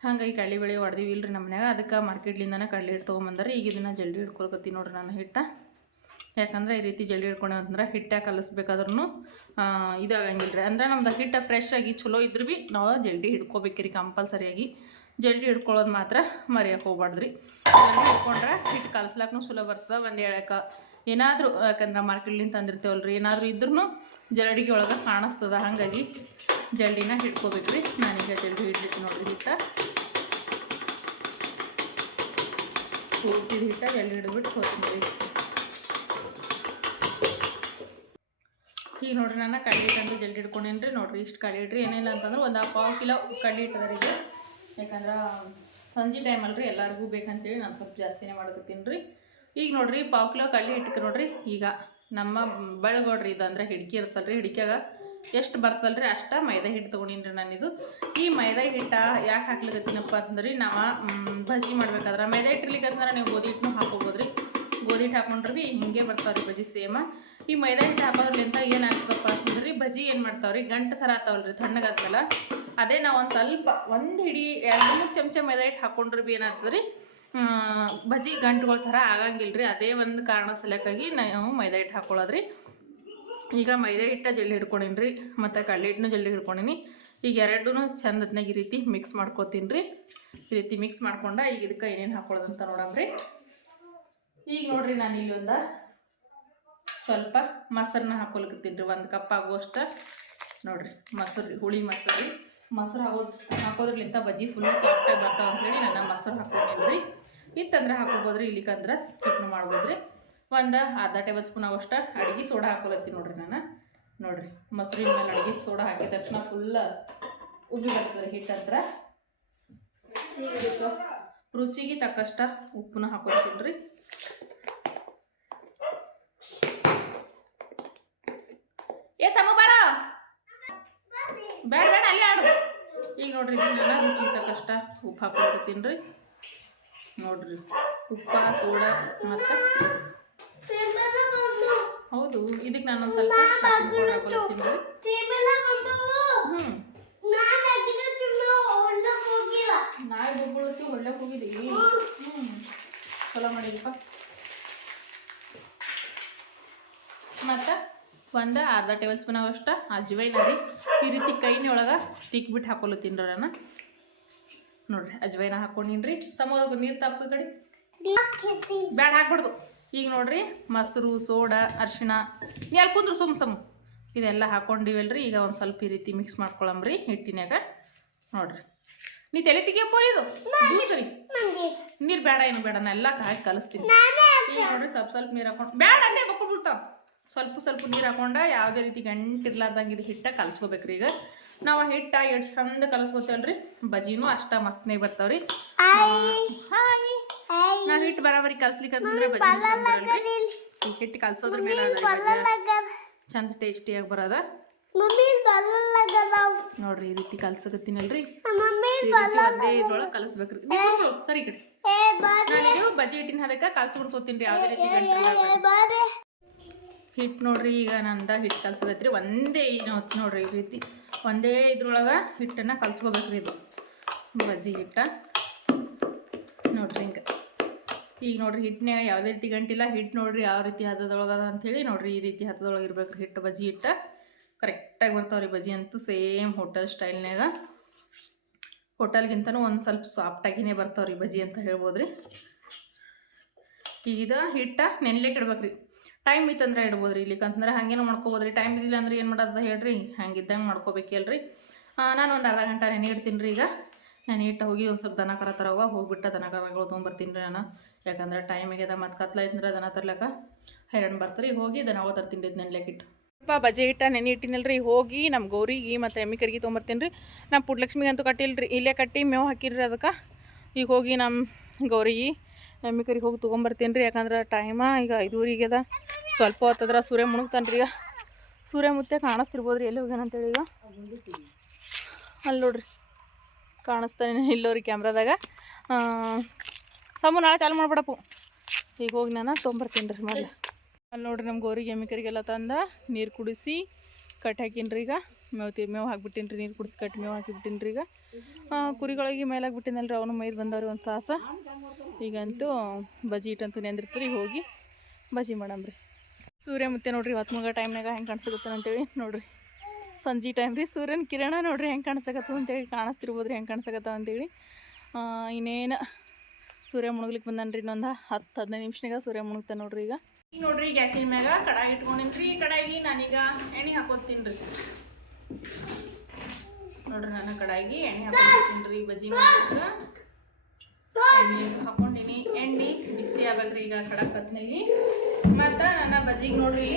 ಹಂಗಾಗಿ ಕಡ್ಲಿ ಬೇಳೆ ಹೊಡೆದಿವಿ ರೀ ನಮ್ಮ ಮನ್ಯಾಗ. ಅದಕ್ಕೆ ಮಾರ್ಕೆಟ್ಲಿಂದನೇ ಕಡ್ಲಿ ಹಿಟ್ಟು ತೊಗೊಂಬಂದಾರೆ ಈಗ ಇದನ್ನು ಜಲ್ದಿ ಹಿಡ್ಕೊಳಕತ್ತೀನಿ ನೋಡ್ರಿ ನಾನು ಹಿಟ್ಟ. ಯಾಕಂದ್ರೆ ಈ ರೀತಿ ಜಲ್ದಿ ಹಿಡ್ಕೊಂಡು ಅಂದ್ರೆ ಹಿಟ್ಟ ಕಲಿಸ್ಬೇಕಾದ್ರೂ ಇದಾಗಂಗಿಲ್ಲ ರೀ ಅಂದ್ರೆ ನಮ್ದು ಹಿಟ್ಟು ಫ್ರೆಶ್ ಆಗಿ ಚಲೋ ಇದ್ರೆ ಭೀ ನಾವು ಜಲ್ದಿ ಹಿಡ್ಕೋಬೇಕ್ರಿ ಕಂಪಲ್ಸರಿಯಾಗಿ. ಜಲ್ದಿ ಹಿಡ್ಕೊಳ್ಳೋದು ಮಾತ್ರ ಮರೆಯಕ್ಕೆ ಹೋಗ್ಬಾರ್ದ್ರಿ. ಜಲ್ದಿ ಹಿಡ್ಕೊಂಡ್ರೆ ಹಿಟ್ಟು ಕಲ್ಸ್ಲಾಕ್ನು ಸುಲಭ ಬರ್ತದೆ ಒಂದು ಹೇಳಕ್ಕೆ ಏನಾದರೂ, ಯಾಕಂದ್ರೆ ಮಾರ್ಕೆಟ್ಲಿಂದ ತಂದಿರ್ತೇವಲ್ರಿ, ಏನಾದರೂ ಇದ್ರೂ ಜಲಡಿಗೆ ಒಳಗೆ ಕಾಣಿಸ್ತದ, ಹಾಗಾಗಿ ಜಲ್ದಿನ ಹಿಡ್ಕೋಬೇಕ್ರಿ. ನಾನೀಗ ಜಲ್ದಿ ಹಿಡ್ಲಿಕ್ಕೆ ನೋಡ್ರಿ ಹಿಟ್ಟ. ಹಿಟ್ಟ ಜಲ್ದಿ ಹಿಡಿದ್ಬಿಟ್ಟು ಕೊತ್ತಂಬರಿ ಈಗ ನೋಡ್ರಿ ನಾನು ಕಡ್ಲಿ ಹಿಟ್ಟಂದು ಜಲ್ದಿ ಹಿಡ್ಕೊಂಡೇನ್ರಿ ನೋಡ್ರಿ, ಇಷ್ಟು ಕಡ್ಲಿ ಹಿಟ್ರಿ ಏನಿಲ್ಲ ಅಂತಂದ್ರೆ ಒಂದು ಪಾವು ಕಿಲೋ ಕಡ್ಲಿ ಹಿಟ್ಟದ ರೀ ಇದು ಯಾಕಂದ್ರೆ ಸಂಜೆ ಟೈಮಲ್ರಿ ಎಲ್ಲರಿಗೂ ಬೇಕಂತೇಳಿ ನಾನು ಸ್ವಲ್ಪ ಜಾಸ್ತಿನೇ ಮಾಡ್ಕೊತೀನಿ ರೀ. ಈಗ ನೋಡ್ರಿ ಪಾವು ಕಿಲೋ ಕಡ್ಲಿ ಹಿಟ್ಟಕ್ಕೆ ನೋಡ್ರಿ, ಈಗ ನಮ್ಮ ಬಳ್ಗೋಡ್ರಿ ಇದು ಅಂದ್ರೆ ಹಿಡ್ಕಿ ಇರ್ತಲ್ರಿ ಹಿಡ್ಕ್ಯಾಗ ಎಷ್ಟು ಬರ್ತಲ್ರಿ ಅಷ್ಟು ಮೈದಾ ಹಿಟ್ಟು ತೊಗೊಂಡಿನ್ರಿ ನಾನಿದು ಈ ಮೈದಾ ಹಿಟ್ಟು ಯಾಕೆ ಹಾಕ್ಲಿಕ್ಕತ್ತೀನಪ್ಪ ಅಂತಂದ್ರೆ ನಾವು ಬಜ್ಜಿ ಮಾಡ್ಬೇಕಾದ್ರೆ. ಮೈದಾ ಹಿಟ್ಟಿರ್ಲಿಕ್ಕಂದ್ರೆ ನೀವು ಗೋಧಿ ಹಿಟ್ಟನ್ನು ಹಾಕೋಬೋದ್ರಿ. ಗೋಧಿ ಹಿಟ್ಟು ಹಾಕೊಂಡ್ರೆ ಭೀ ಹಿಂಗೆ ಬರ್ತಾವ್ರಿ ಭಜಿ ಸೇಮ. ಈ ಮೈದಾ ಹಿಟ್ಟು ಹಾಕೋದ್ರಿಂದ ಏನಾಗ್ತದಪ್ಪ ಅಂತಂದ್ರೆ ಬಜ್ಜಿ ಏನು ಮಾಡ್ತಾವ್ರಿ? ಗಂಟು ಥರ ಆತಾವಲ್ರಿ ತಣ್ಣಗಾಗ್ತಲ್ಲ ಅದೇ ನಾವು ಒಂದು ಸ್ವಲ್ಪ, ಒಂದು ಹಿಡಿ, ಎರಡು ಮೂರು ಚಮಚ ಮೈದಾ ಹಿಟ್ಟು ಹಾಕೊಂಡ್ರೆ ಭೀ ಏನಾಗ್ತದೆ ರೀ ಬಜ್ಜಿ ಗಂಟುಗಳ ಥರ ಆಗಂಗಿಲ್ಲ ರೀ ಅದೇ ಒಂದು ಕಾರಣ ಸಲಕ್ಕಾಗಿ ನಾವು ಮೈದಾ ಹಿಟ್ಟು ಹಾಕೊಳ್ಳೋದ್ರಿ. ಈಗ ಮೈದಾ ಹಿಟ್ಟ ಜಲ್ಲಿ ಹಿಡ್ಕೊಂಡೀನಿ ರೀ ಮತ್ತು ಕಡಲೆ ಹಿಟ್ಟನ್ನು ಜಲ್ಲಿ ಹಿಡ್ಕೊಂಡಿನಿ. ಈಗ ಎರಡೂ ಚಂದದ್ನಾಗ ಈ ರೀತಿ ಮಿಕ್ಸ್ ಮಾಡ್ಕೋತೀನಿ ರೀ ಈ ರೀತಿ ಮಿಕ್ಸ್ ಮಾಡ್ಕೊಂಡ ಈಗ ಇದಕ್ಕೆ ಏನೇನು ಹಾಕೊಳ್ಳೋದಂತ ನೋಡಮ್ರಿ. ಈಗ ನೋಡ್ರಿ ನಾನು ಇಲ್ಲಿ ಒಂದು ಸ್ವಲ್ಪ ಮೊಸರನ್ನ ಹಾಕೊಳಕತ್ತೀನಿ ರೀ, ಒಂದು ಕಪ್ ಆಗುವಷ್ಟು. ನೋಡಿರಿ, ಮೊಸರು, ಹುಳಿ ಮೊಸರು. ರೀ ಮೊಸರು ಹಾಕೋದು ಹಾಕೋದ್ರಲಿಂತ ಬಜ್ಜಿ ಫುಲ್ ಸಾಫ್ಟಾಗಿ ಬರ್ತಾವ ಅಂಥೇಳಿ ನಾನು ಮೊಸರು ಹಾಕೊಂಡಿನಿ ರೀ. ಇತ್ತಂದ್ರೆ ಹಾಕೋಬೋದು ರೀ ಇಲ್ಲಿಕಂದ್ರೆ ಸ್ಕಿಪ್ನು ಮಾಡ್ಬೋದು ರೀ ಒಂದು ಅರ್ಧ ಟೇಬಲ್ ಸ್ಪೂನ್ ಆಗೋಷ್ಟು ಅಡುಗೆ ಸೋಡಾ ಹಾಕೊಲತ್ತೀನಿ ನೋಡ್ರಿ ನಾನು. ನೋಡಿರಿ, ಮೊಸರಿನ ಮೇಲೆ ಅಡುಗೆ ಸೋಡಾ ಹಾಕಿದ ತಕ್ಷಣ ಫುಲ್ ಉಬ್ಬಿ ಬರ್ತದೆ ಇದಕ್ಕೆ ರುಚಿಗೆ ತಕ್ಕಷ್ಟ ಉಪ್ಪನ್ನ ಹಾಕೊಳ್ತೀನಿ ರೀ ಏ ಸಮ ಬಾರ ಬೇಡ ಬೇಡ ಅಲ್ಲೇ ಆಡು ಈಗ ನೋಡ್ರಿ ಇದನ್ನೆಲ್ಲ ರುಚಿ ತಕ್ಕಷ್ಟ ಉಪ್ಪು ಹಾಕೊಂಡ್ಬಿಡ್ತೀನಿ ರೀ. ನೋಡ್ರಿ, ಉಪ್ಪ, ಸೋಡ ಮತ್ತು ಹೌದು, ಇದಕ್ಕೆ ನಾನು ಒಂದು ಸ್ವಲ್ಪ ಹಾಕೊಳ್ತೀನಿ ರೀ. ಹ್ಞೂ ನಾಯಿ ಬೊಬ್ಬಳತ್ತಿ ಒಳ್ಳೆ ಹೋಗಿದೆ ಹ್ಞೂ ಚಲೋ ಮಾಡಿದಪ್ಪ ಮತ್ತು? ಒಂದು ಅರ್ಧ ಟೇಬಲ್ ಸ್ಪೂನ್ ಆಗೋಷ್ಟು ಅಜ್ವೈನ್ ರೀ ಈ ರೀತಿ ಕೈನಿ ಒಳಗೆ ತಿಕ್ಬಿಟ್ಟು ಹಾಕೊಲತ್ತೀನಿ ರೀ ನಾನು ನೋಡ್ರಿ ಅಜ್ವೈನ ಹಾಕೊಂಡಿನ್ರಿ. ಸಮೋದಾಗ ನೀರು ತಪ್ಪು ಈ ಕಡೆ. ಬ್ಯಾಡ ಹಾಕ್ಬಾರ್ದು ಈಗ ನೋಡ್ರಿ ಮೊಸರು ಸೋಡಾ ಅರಿಶಿಣ ನೀ ಅಲ್ಲಿ ಕುಂದ್ರು ಸುಮ್ ಸಮ. ಇದೆಲ್ಲ ಹಾಕೊಂಡಿವಲ್ರಿ ಈಗ ಒಂದು ಸ್ವಲ್ಪ ಈ ರೀತಿ ಮಿಕ್ಸ್ ಮಾಡ್ಕೊಳಮ್ರಿ ಹಿಟ್ಟಿನಾಗ ನೋಡ್ರಿ. ನೀ ತಲೆ ತೆಗಿಯಪ್ಪ ಇದು? ಸರಿ. ನೀರು ಬೇಡ ಏನು ಬೇಡ ನಾ ಎಲ್ಲ ಹಾಕಿ ಕಲಿಸ್ತೀನಿ. ಈಗ ನೋಡ್ರಿ ಸ್ವಲ್ಪ ಸ್ವಲ್ಪ ನೀರು ಹಾಕೊಂಡು ಬೇಡ ಬಿಡ್ತಾವ ಸ್ವಲ್ಪ ಸ್ವಲ್ಪ ನೀರು ಹಾಕೊಂಡ ಯಾವುದೇ ರೀತಿ ಗಂಟು ಇರ್ಲಾರ್ದಂಗೆ ಇದು ಹಿಟ್ಟ ಕಲಸ್ಕೋಬೇಕ್ರಿ ಈಗ. ನಾವು ಹಿಟ್ಟ ಎಷ್ಟು ಚಂದ ಕಲಸ್ಕೋತೇವಲ್ರಿ? ಬಜಿನೂ ಅಷ್ಟ ಮಸ್ತ್ನೇ ಬರ್ತಾವ್ರಿ. ನಾವು ಹಿಟ್ಟು ಬರಾಬರಿ ಕಲಸ್ಲಿಕ್ಕಂದ್ರೆ ಬಜಿ ಹಿಟ್ಟು ಕಲ್ಸೋದ್ರ ಮೇಲೆ. ಚಂದ ಟೇಸ್ಟಿಯಾಗಿ ಬರೋದ? ನೋಡ್ರಿ ಈ ರೀತಿ ಕಲ್ಸಕತ್ತೀನಲ್ರಿ. ಇದ್ರೊಳಗೆ ಕಲಸ್ಬೇಕ್ರಿ. ಬಿಸಿಲು ಸರಿ ಕಡೆ ನಾನೀಗ ಬಜಿ ಹಿಟ್ಟಿನ ಹದಕ್ಕೆ ಕಲ್ಸ್ಬಿಡ್ಕೋತೀನಿ ರೀ ಯಾವುದೇ ರೀತಿ ಹಿಟ್ಟು ನೋಡ್ರಿ, ಈಗ ನಂದ ಹಿಟ್ಟು ಕಲ್ಸದೈತ್ರಿ. ಒಂದೇ ಏನು ಹೊತ್ತು ನೋಡ್ರಿ ಈ ರೀತಿ. ಒಂದೇ ಇದ್ರೊಳಗೆ ಹಿಟ್ಟನ್ನು ಕಲ್ಸ್ಕೋಬೇಕ್ರಿ ಇದು. ಬಜ್ಜಿ ಹಿಟ್ಟ. ನೋಡ್ರಿ ಹಿಂಗೆ. ಈಗ ನೋಡ್ರಿ ಹಿಟ್ಟನ್ಯಾಗ ಯಾವುದೇ ರೀತಿ ಗಂಟಿಲ್ಲ ಹಿಟ್ಟು ನೋಡ್ರಿ ಯಾವ ರೀತಿ ಹದದೊಳಗದ ಅಂಥೇಳಿ ನೋಡ್ರಿ ಈ ರೀತಿ ಹದದೊಳಗೆ ಇರ್ಬೇಕು ಹಿಟ್ಟು ಬಜ್ಜಿ ಹಿಟ್ಟು. ಕರೆಕ್ಟಾಗಿ ಬರ್ತಾವ್ರಿ ಬಜ್ಜಿ ಅಂತೂ ಸೇಮ್ ಹೋಟೆಲ್ ಸ್ಟೈಲ್ನ್ಯಾಗ. ಹೋಟೆಲ್ಗಿಂತನೂ ಒಂದು ಸ್ವಲ್ಪ ಸಾಫ್ಟಾಗಿನೇ ಬರ್ತಾವ್ರಿ ಬಜ್ಜಿ ಅಂತ ಹೇಳ್ಬೋದು ರೀ ಈಗ ಇದು ಹಿಟ್ಟ ನೆನ್ಲಿಕ್ಕೆ ಇಡ್ಬೇಕ್ರಿ. ಟೈಮ್ ಇತ್ತಂದ್ರೆ ಇಡ್ಬೋದು ರೀ ಇಲ್ಲಿಕಂತಂದ್ರೆ ಹಾಗೇನು ಮಾಡ್ಕೋಬೋದು ರೀ ಟೈಮ್ ಇದಿಲ್ಲ ಅಂದ್ರೆ ಏನು ಮಾಡೋದು ಹೇಳ್ರಿ? ಹಂಗಿದ್ದಂಗೆ ಮಾಡ್ಕೋಬೇಕಲ್ರಿ ನಾನು ಒಂದು ಅರ್ಧ ಗಂಟೆ ನೆನೆ ಇಡ್ತೀನಿ ರೀ ಈಗ. ನಾನು ಇಟ್ಟು ಹೋಗಿ ಒಂದು ಸ್ವಲ್ಪ ದನ ಕರ ತರವ, ಹೋಗ್ಬಿಟ್ಟು ದನ ಕರಗಳು ತೊಗೊಂಬರ್ತೀನಿ ರೀ ನಾನು. ಯಾಕಂದ್ರೆ ಟೈಮ್ ಆಗ್ಯದ ಮತ್ತು ಕತ್ಲಾಯ್ತಂದ್ರೆ ದನ ತರ್ಲಕ್ಕ ಹೈರಾಣ್ ಬರ್ತಾರೆ. ಈಗ ಹೋಗಿ ದನ ತರ್ತೀನಿ ರೀ ಇಟ್ಟು. ಸ್ವಲ್ಪ ಬಜೆ ಇಟ್ಟ ನೆನೆ ಇಟ್ಟಿನಲ್ರಿ. ಹೋಗಿ ನಮ್ಮ ಗೌರಿಗೆ, ಮತ್ತು ಎಮ್ಮಿ ಕರಿಗೆ ತೊಗೊಂಬರ್ತೀನಿ ರೀ ನಮ್ಮ ಪುಡ್ಲಕ್ಷ್ಮಿಗೆ ಅಂತೂ ಕಟ್ಟಿಲ್ರಿ. ಇಲ್ಲೇ ಕಟ್ಟಿ ಮೇವು ಹಾಕಿರಿ ಅದಕ್ಕೆ. ಈಗ ಹೋಗಿ ನಮ್ಮ ಗೌರಿಗೆ ಎಮ್ಮಿ ಕರಿಗೆ ಹೋಗಿ ತೊಗೊಂಬರ್ತೀನಿ ರೀ ಯಾಕಂದ್ರೆ ಟೈಮ ಈಗ ಐದೂರಿಗೆ ಅದ. ಸ್ವಲ್ಪ ಹೊತ್ತದ್ರ ಸೂರ್ಯ ಮುಣಗ್ತಾನೆ ರೀ ಈಗ. ಸೂರ್ಯ ಮುತ್ತೆ ಕಾಣಿಸ್ತಿರ್ಬೋದು ರೀ ಎಲ್ಲಿ ಹೋಗ್ಯಾನ ಅಂತೇಳಿ ಈಗ. ಅಲ್ಲಿ ನೋಡ್ರಿ ಕಾಣಿಸ್ತಾನೆ ಇಲ್ಲೋರಿ ಕ್ಯಾಮ್ರಾದಾಗ. ಸಮು ನಾಳೆ ಚಾಲು ಮಾಡ್ಬಿಡಪ್ಪು. ಈಗ ಹೋಗಿ ನಾನು ತೊಗೊಂಬರ್ತೀನಿ ರೀ ಮೊದಲು. ಅಲ್ಲಿ ನೋಡ್ರಿ ನಮ್ಮ ಗೋರಿಗೆ ಎಮ್ಮಿಕರಿಗೆಲ್ಲ ತಂದ, ನೀರು ಕುಡಿಸಿ, ಕಟ್ ಹಾಕಿನ್ರಿ ರೀ ಈಗ. ಮೇವು ತಿ ಮೇವು ಹಾಕ್ಬಿಟ್ಟಿನಿ ರೀ ನೀರು ಕುಡಿಸ್ಕಟ್ಟು ಕಟ್ ಮೇವು ಹಾಕಿಬಿಟ್ಟಿನಿ ರೀ ಈಗ ಕುರಿಗಳಿಗೆ ಮೇಲಾಗ್ಬಿಟ್ಟಿನಲ್ರಿ, ಅವನು ಮೈದು ಬಂದವ್ರಿ ಒಂದು ತಾಸು. ಈಗಂತೂ ಬಜಿ ಇಟ್ಟಂತೂ ನೆಂದಿರ್ತೀರಿ ಹೋಗಿ ಬಜಿ ಮಾಡಮ್ರಿ. ಸೂರ್ಯ ಮುತ್ತೆ ನೋಡ್ರಿ ಇವತ್ತು ಮುಗ ಟೈಮ್ನಾಗ ಹೆಂಗೆ ಕಾಣಿಸ್ಕೊತಾನ ಅಂತೇಳಿ ನೋಡ್ರಿ. ಸಂಜೆ ಟೈಮ್ ರೀ, ಸೂರ್ಯನ ಕಿರಣ ನೋಡ್ರಿ ಹೆಂಗೆ ಕಾಣಿಸಕತ್ತದ ಅಂತೇಳಿ, ಕಾಣಿಸ್ತಿರ್ಬೋದ್ರಿ ಹೆಂಗೆ ಕಾಣಿಸಕತ್ತವ ಅಂತೇಳಿ. ಇನ್ನೇನು ಸೂರ್ಯ ಮುಳುಗ್ಲಿಕ್ಕೆ ಬಂದನ್ರಿ ಇನ್ನೊಂದು ಹತ್ತು, ಹದಿನೈದು ನಿಮಿಷನಾಗ ಸೂರ್ಯ ಮುಳುಗ್ತಾನೆ ನೋಡ್ರಿ ಈಗ. ಈಗ ನೋಡ್ರಿ, ಗ್ಯಾಸಿನ ಮ್ಯಾಗ ಕಡಾಯಿ ಇಟ್ಕೊಂಡಿನ್ರಿ, ಈ ಕಡಾಯಿಗೆ ನಾನೀಗ ಎಣ್ಣೆ ಹಾಕೋತೀನಿ ರೀ. ನೋಡ್ರಿ ನನ್ನ ಕಡಾಯಿಗೆ ಎಣ್ಣೆ ಹಾಕೊಂಡ್ರಿ ಬಜ್ಜಿ ಮಾಡಿ ಎಣ್ಣೆ ಹಾಕೊಂಡಿನಿ. ಎಣ್ಣೆ ಬಿಸಿ ಆಗ್ಬೇಕ್ರಿ ಈಗ ಕಡಕತ್ನಾಗಿ ಮತ್ತು ನನ್ನ ಬಜ್ಜಿಗೆ ನೋಡ್ರಿ,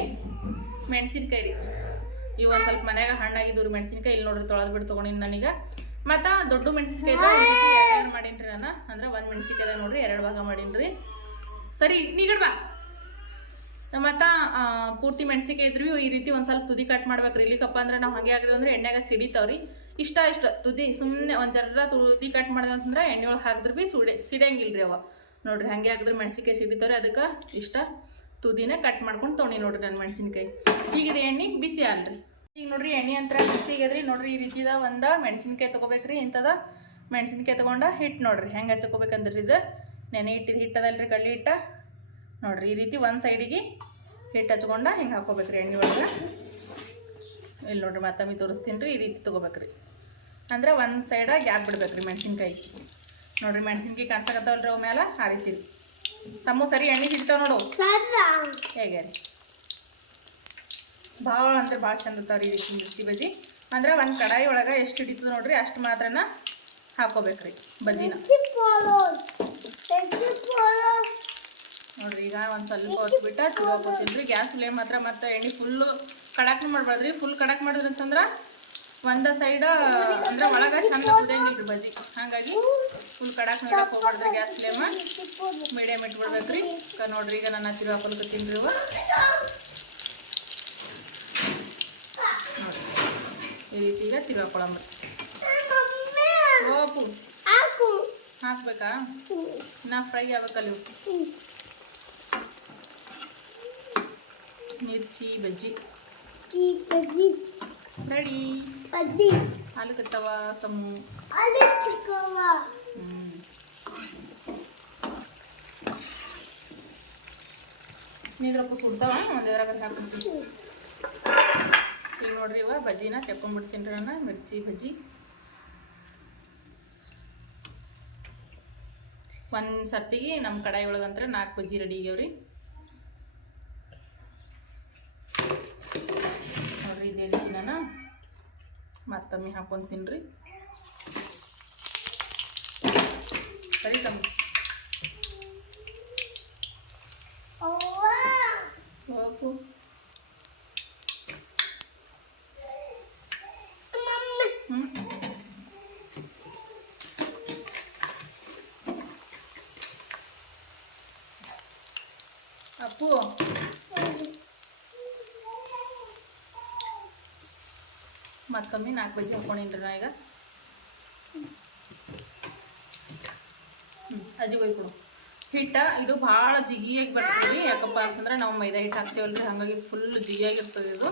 ಮೆಣಸಿನ್ಕಾಯಿ ರೀ. ಇವ ಸ್ವಲ್ಪ ಮನ್ಯಾಗ ಹಣ್ಣಾಗಿದ್ದು ರೀ ಮೆಣಸಿನ್ಕಾಯಿ. ಇಲ್ಲಿ ನೋಡ್ರಿ ತೊಳೆದು ಬಿಟ್ಟು ತೊಗೊಂಡಿನಿ ನನಗೆ. ಮತ್ತು ದೊಡ್ಡ ಮೆಣಸಿನ್ಕಾಯಿ ಎರಡು ಮಾಡೀನಿ ರೀ ನಾನು. ಅಂದ್ರೆ ಒಂದು ಮೆಣಸಿನ್ಕಾಯ್ದಾಗ ನೋಡ್ರಿ, ಎರಡು ಭಾಗ ಮಾಡೀನಿ ರೀ ಸರಿ ನೀಗಡ್ ಬಾ. ಮತ್ತು ಪೂರ್ತಿ ಮೆಣಸಿಕಾಯಿ ಇದ್ರೂ ಈ ರೀತಿ ಒಂದು ಸ್ವಲ್ಪ ತುದಿ ಕಟ್ ಮಾಡ್ಬೇಕ್ರಿ. ಇಲ್ಲಿಕಪ್ಪ ಅಂದ್ರೆ ನಾವು ಹಾಗೆ ಆಗಿದ್ವಿ ಅಂದ್ರೆ ಎಣ್ಣೆಗೆ ಸಿಡಿತಾವ್ರಿ. ಇಷ್ಟ ಇಷ್ಟ. ತುದಿ ಸುಮ್ಮನೆ ಒಂದು ಜರ ತುದಿ ಕಟ್ ಮಾಡಿದಂತಂದ್ರೆ ಎಣ್ಣೆ ಒಳಗೆ ಹಾಕಿದ್ರೆ ಭೀ ಸುಡೆ ಸಿಡಂಗಿಲ್ಲ ರೀ ಅವ. ನೋಡ್ರಿ, ಹಾಗೆ ಹಾಕಿದ್ರೆ ಮೆಣಸಿನ್ಕಾಯಿ ಸಿಡಿತಾವ್ರಿ. ಅದಕ್ಕೆ ಇಷ್ಟ. ತುದಿನ ಕಟ್ ಮಾಡ್ಕೊಂಡು ತೋಣಿ ನೋಡ್ರಿ ನನ್ನ ಮೆಣಸಿನ್ಕಾಯಿ. ಈಗ ಎಣ್ಣೆ ಬಿಸಿ ಅಲ್ರಿ ಈಗ ನೋಡ್ರಿ, ಎಣ್ಣೆ ಅಂತ ಬಿಸಿ ಆಗ್ಯದ್ರಿ. ನೋಡ್ರಿ, ಈ ರೀತಿದ ಒಂದು ಮೆಣಸಿನ್ಕಾಯಿ ತಗೋಬೇಕ್ರಿ. ಇಂಥದ ಮೆಣಸಿನ್ಕಾಯಿ ತೊಗೊಂಡು ಹಿಟ್ಟು ನೋಡ್ರಿ. ಹೆಂಗೆ ಹಚ್ಕೋಬೇಕಂದ್ರಿ ಇದು ನೆನೆ ಇಟ್ಟಿದ್ದು ಹಿಟ್ಟದಲ್ರಿ, ಕಳ್ಳಿ ಹಿಟ್ಟ. ನೋಡ್ರಿ ಈ ರೀತಿ ಒಂದು ಸೈಡಿಗೆ ಹಿಟ್ಟು ಹಚ್ಕೊಂಡು ಹಿಂಗೆ ಹಾಕೋಬೇಕ್ರಿ ಎಣ್ಣೆ ಒಳಗೆ. ಇಲ್ಲಿ ನೋಡ್ರಿ ಮತ್ತೊಮ್ಮೆ ತೋರಿಸ್ತೀನಿ ರೀ ಈ ರೀತಿ ತೊಗೋಬೇಕ್ರಿ. ಅಂದ್ರೆ ಒಂದು ಸೈಡ ಗ್ಯಾಪ್ ಬಿಡ್ಬೇಕ್ರಿ ಮೆಣಸಿನ್ಕಾಯಿ. ನೋಡ್ರಿ ಮೆಣಸಿನ್ಕಾಯಿ ಕಾಣ್ಸಕತ್ತಾವಲ್ರಿ ಅವ್ರ ಮೇಲೆ ಆ ರೀತಿ ರೀ. ತಮ್ಮ ಸರಿ ಎಣ್ಣೆ ಸಿಗ್ತಾವ ನೋಡು. ಹೇಗೆ ರೀ? ಭಾಳ ಅಂದ್ರೆ ಭಾಳ ಚಂದ ಇರ್ತಾವ ರೀ ಈ ಮಿರ್ಚಿ ಬಜ್ಜಿ. ಅಂದ್ರೆ ಒಂದು ಕಡಾಯಿ ಒಳಗೆ ಎಷ್ಟು ಹಿಡಿತದ ನೋಡ್ರಿ ಅಷ್ಟು ಮಾತ್ರನ ಹಾಕೋಬೇಕ್ರಿ ಬಜ್ಜಿನ. ನೋಡ್ರಿ ಈಗ ಒಂದು ಸ್ವಲ್ಪ ಹೊತ್ತು ಬಿಟ್ಟು ತಿಳ್ಕೊತೀನಿ ಗ್ಯಾಸ್ ಫ್ಲೇಮ್ ಮಾತ್ರ ಮತ್ತೆ ಎಣ್ಣೆ ಫುಲ್ಲು ಕಡಾಕ್ನು ಮಾಡ್ಬಾರ್ದ್ರಿ ಫುಲ್ ಕಡಕ್ ಮಾಡಿದ್ರಿ ಅಂತಂದ್ರೆ ಒಂದ ಸೈಡ್ ಅಂದ್ರೆ ಒಳಗೆ ಚಂದ ಕುದಿಯಂಗಿಲ್ರಿ ಬಜ್ಜಿ. ಹಾಗಾಗಿ ಫುಲ್ ಕಡಕ್ ನೋಡಕ್ಕೆ ಹೋಗ್ಬಾರ್ದ್ರಿ ಗ್ಯಾಸ್ ಫ್ಲೇಮ ಮೀಡಿಯಮ್ ಇಟ್ಬಿಡ್ಬೇಕ್ರಿ. ನೋಡ್ರಿ ಈಗ ನಾನು ಹತ್ತಿರ ಹಾಕೊಳ್ಕತ್ತೀನಿ ರೀ ಇವ ಈ ರೀತಿ ಈಗ ತಿರ್ಗಾಕೊಳಂಬ್ರಿ ಮಮ್ಮಿ ಓಪು ಹಾಕು. ಹಾಕ್ಬೇಕಾ? ನಾ ಫ್ರೈ ಆಗ್ಬೇಕಲ್ಲ ಮಿರ್ಚಿ ಬಜ್ಜಿ. ರೆಡಿ ಸಮು ಹಾಲು ಚಿಕ್ಕವ ಹ್ಮ್. ನೀದ್ರಪ್ಪು ಸುಡ್ತಾವ ಒಂದು ಎದ್ರಾಗ ಹಾಕ್ಬಿಡ್ತೀನಿ ಈಗ ನೋಡ್ರಿ ಇವ ಬಜ್ಜಿನ ತೆಕ್ಕೊಂಡ್ಬಿಡ್ತೀನಿ ರೀ ನಾನು ಮಿರ್ಚಿ ಬಜ್ಜಿ. ಒಂದು ಸರ್ತಿಗೆ ನಮ್ಮ ಕಡಾಯಿ ಒಳಗಂತ್ರ ನಾಲ್ಕು ಬಜ್ಜಿ ರೆಡಿ ಆಗ್ಯಾವ್ರಿ ನೋಡ್ರಿ ಇದೇ ರೀತಿ ನಾನು ಮತ್ತೊಮ್ಮೆ ಹಾಕ್ಕೊಂತೀನಿ ರೀ. ಸರಿ ತಮ್ಮ ಅವ್ವ ಹೋಗು ಮಮ್ಮಿ ಅಪ್ಪು ಮತ್ತೊಮ್ಮೆ ನಾಲ್ಕು ಬಜ್ಜಿ ಹಾಕೊಂಡಿನ್ರಿ ನಾ ಈಗ ಅಜ್ಜಿಗೆ ಕೊಡು. ಹಿಟ್ಟ, ಇದು ಭಾಳ ಜಿಗಿಯಾಗಿ ಬರ್ತದೆ. ಯಾಕಪ್ಪ ಅಂತಂದ್ರೆ ನಾವು ಮೈದಾ ಹಿಟ್ಟು ಹಾಕ್ತೇವಲ್ರಿ, ಹಾಗಾಗಿ ಫುಲ್ ಜಿಗಿಯಾಗಿರ್ತದೆ ಇದು.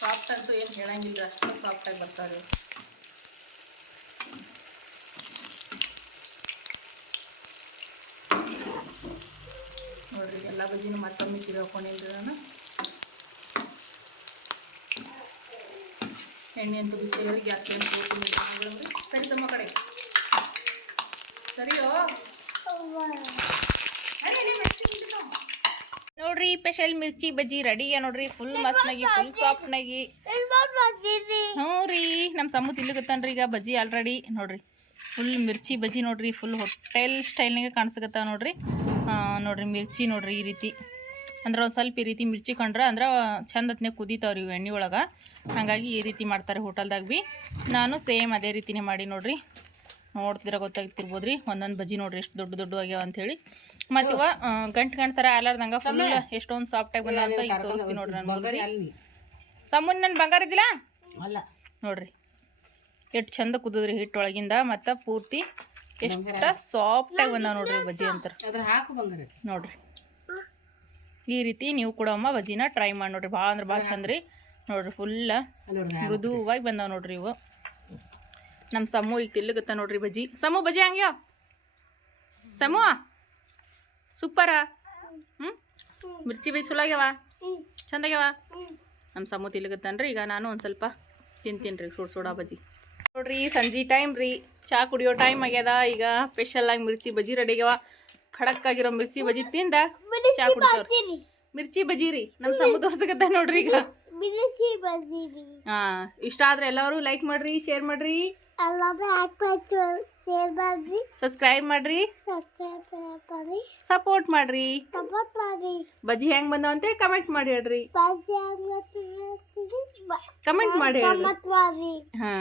ಸಾಫ್ಟ್ ಅಂತೂ ಏನು ಹೇಳಂಗಿಲ್ಲ, ಅಷ್ಟು ಸಾಫ್ಟಾಗಿ ಬರ್ತಾರೆ ನೋಡ್ರಿ, ಎಲ್ಲ ಬಜ್ಜಿನೂ ಮತ್ತೊಮ್ಮೆ ತಿರುಗಿ ಹಾಕೊಂಡಿದ್ದೆ ನಾನು. ಎಣ್ಣೆ ಅಂತೂ ಬಿಸಿ ಗ್ಯಾಸ್ ಏನು ತೋರಿಸಿ ಸರಿ ತಮ್ಮ ಕಡೆ. ಸರಿಯೋ? ನೋಡ್ರಿ ಸ್ಪೆಷಲ್ ಮಿರ್ಚಿ ಬಜ್ಜಿ ರೆಡಿ ನೋಡ್ರಿ? ಫುಲ್ ಮಸ್ತ್ನಾಗಿ ಫುಲ್ ಸಾಫ್ಟ್ನಾಗಿ ಹ್ಞೂ ರೀ ನಮ್ಮ ಸಮ್ಮು ಗೊತ್ತನ್ರಿ ಈಗ ಬಜ್ಜಿ ಆಲ್ರೆಡಿ ನೋಡ್ರಿ ಫುಲ್ ಮಿರ್ಚಿ ಬಜ್ಜಿ ನೋಡ್ರಿ ಫುಲ್ ಹೋಟೆಲ್ ಸ್ಟೈಲ್ನಾಗೆ ಕಾಣಿಸ್ಕತ್ತಾವ ನೋಡ್ರಿ. ನೋಡ್ರಿ ಮಿರ್ಚಿ ನೋಡ್ರಿ ಈ ರೀತಿ. ಅಂದ್ರೆ ಒಂದು ಸ್ವಲ್ಪ ಈ ರೀತಿ ಮಿರ್ಚಿ ಕಂಡ್ರೆ ಅಂದ್ರೆ ಚಂದ ಹೊತ್ನ್ಯಾಗ ಕುದೀತಾವ್ರಿ ಇವು ಎಣ್ಣೆ ಒಳಗೆ. ಹಾಗಾಗಿ ಈ ರೀತಿ ಮಾಡ್ತಾರೆ ಹೋಟೆಲ್ದಾಗ ಭೀ. ನಾನು ಸೇಮ್ ಅದೇ ರೀತಿನೇ ಮಾಡಿ ನೋಡ್ರಿ. ನೋಡ್ತಿದ್ರೆ ಗೊತ್ತಾಗ್ತಿರ್ಬೋದು ರೀ ಒಂದೊಂದು ಬಜ್ಜಿ ನೋಡ್ರಿ ಎಷ್ಟು ದೊಡ್ಡ ದೊಡ್ಡ ಆಗ್ಯಾವ ಅಂಥೇಳಿ ಮತ್ತು ಇವ ಆ, ಗಂಟು ಗಂಟು ಥರ ಆಲಾರ್ದಂಗೆ ಫುಲ್ ಎಷ್ಟೊಂದು ಸಾಫ್ಟಾಗಿ ಬಂದ ಅಂತ ಈಗ ತೋರಿಸ್ತೀನಿ ನೋಡ್ರಿ ನಾನು ಸಮ್ಮನ್ ನನ್ನ ಬಂಗಾರ ಇದ್ದಿಲ್ಲ? ಅಲ್ಲ. ನೋಡ್ರಿ. ಎಷ್ಟು ಚಂದ ಕುದಿದ್ರಿ ಹಿಟ್ಟೊಳಗಿಂದ ಮತ್ತು ಪೂರ್ತಿ ಎಷ್ಟು ಸಾಫ್ಟಾಗಿ ಬಂದಾವ ನೋಡ್ರಿ ಬಜ್ಜಿ ಅಂತಾರೆ. ನೋಡಿರಿ. ಈ ರೀತಿ ನೀವು ಕೂಡ ಅಮ್ಮ ಬಜ್ಜಿನ ಟ್ರೈ ಮಾಡಿ ನೋಡ್ರಿ. ಭಾಳ ಅಂದ್ರೆ ಭಾಳ ಚಂದ ರೀ ನೋಡ್ರಿ ಫುಲ್ಲ ಮೃದುವಾಗಿ ಬಂದಾವ ನೋಡ್ರಿ ಇವು. ನಮ್ಮ ಸಮೂ ಈಗ ತಿಲ್ಲಗತ್ತ ನೋಡ್ರಿ ಬಜ್ಜಿ. ಸಮೂ ಬಜ್ಜಿ ಹಂಗ್ಯೋ ಸಮೂ ಸೂಪರ ಹ್ಞೂ ಮಿರ್ಚಿ ಬಜ್ಜಿ ಚಲೋ ಆಗ್ಯಾವ? ಚಂದಾಗ್ಯಾವ ನಮ್ಮ ಸಮೂ ತಿಲ್ಲಗತ್ತಾನ್ರಿ ಈಗ ನಾನು ಒಂದು ಸ್ವಲ್ಪ ತಿಂತೀನಿ ರೀ ಸುಡ್ ಸೋಡಾ ಬಜ್ಜಿ. ನೋಡ್ರಿ ಸಂಜೆ ಟೈಮ್ ರೀ. ಚಾ ಕುಡಿಯೋ ಟೈಮ್ ಆಗ್ಯದ. ಈಗ ಸ್ಪೆಷಲ್ ಆಗಿ ಮಿರ್ಚಿ ಬಜ್ಜಿ ರೆಡಿ ಆಗ್ಯಾವ. ಖಡಕ್ ಆಗಿರೋ ಮಿರ್ಚಿ ಬಜ್ಜಿ ತಿಂದ ಚಾ ಕುಡಿತವ್ರಿ. ಮಿರ್ಚಿ ಬಜ್ಜಿ ರೀ ನಮ್ಮ ಸಮೂ ತೋರ್ಸಕತ್ತ ನೋಡ್ರಿ ಈಗ. ಮಿರ್ಚಿ ಬಂದಿರಿ ಹಾ ಇಷ್ಟ ಆದ್ರೆ ಎಲ್ಲರೂ ಲೈಕ್ ಮಾಡ್ರಿ ಶೇರ್ ಮಾಡ್ರಿ. ಎಲ್ಲರೂ ಹಾಕ್ಬೇಕು ಶೇರ್ ಮಾಡ್ರಿ. ಸಬ್ಸ್ಕ್ರೈಬ್ ಮಾಡ್ರಿ. ಸಬ್ಸ್ಕ್ರೈಬ್ ಸಪೋರ್ಟ್ ಮಾಡ್ರಿ. ಸಪೋರ್ಟ್ ಮಾಡ್ರಿ. ಬಜ್ಜಿ ಹೆಂಗ್ ಬಂದ ಅಂತ ಕಮೆಂಟ್ ಮಾಡಿ ಹೇಳ್ರಿ. ಬಾಜಿ ಕಮೆಂಟ್ ಮಾಡಿ ಹೇಳ್ರಿ. ಕಮಟ್ ಮಾಡಿ ಹಾ